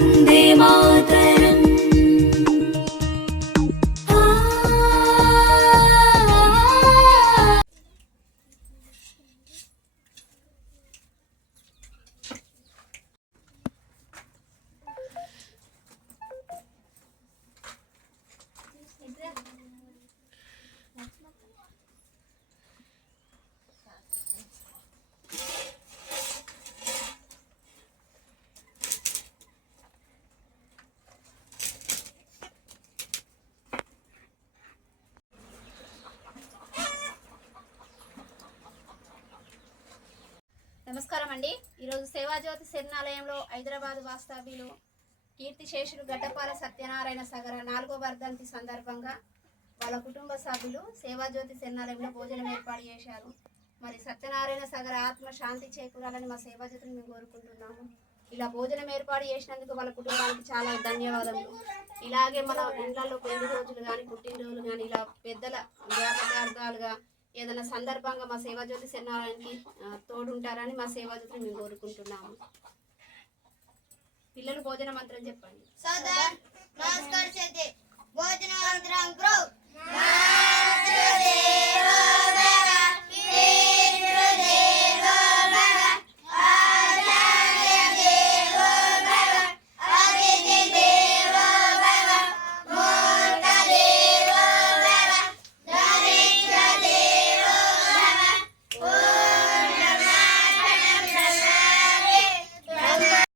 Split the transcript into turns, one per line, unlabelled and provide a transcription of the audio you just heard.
वन्दे मातरम्
నమస్కారం అండి ఈరోజు సేవాజ్యోతి శరణాలయంలో హైదరాబాద్ వాస్తవ్యులు కీర్తిశేషులు గడ్డపాల సత్యనారాయణ సగర నాలుగో వర్ధంతి సందర్భంగా వాళ్ళ కుటుంబ సభ్యులు సేవాజ్యోతి శరణాలయంలో భోజనం ఏర్పాటు చేశారు. మరి సత్యనారాయణ సగర ఆత్మ శాంతి చేకూరాలని మా సేవాజ్యోతిని మేము కోరుకుంటున్నాము. ఇలా భోజనం ఏర్పాటు చేసినందుకు వాళ్ళ కుటుంబానికి చాలా ధన్యవాదములు. ఇలాగే మన ఇళ్ళలో పెళ్ళి రోజులు కానీ పుట్టినరోజులు కానీ ఇలా ఏదైనా సందర్భంగా మా సేవాజ్యోతి సత్యనారాయణకి తోడుంటారని మా సేవా జ్యోతిని మేము కోరుకుంటున్నాము. పిల్లలు భోజన మంత్రం చెప్పండి.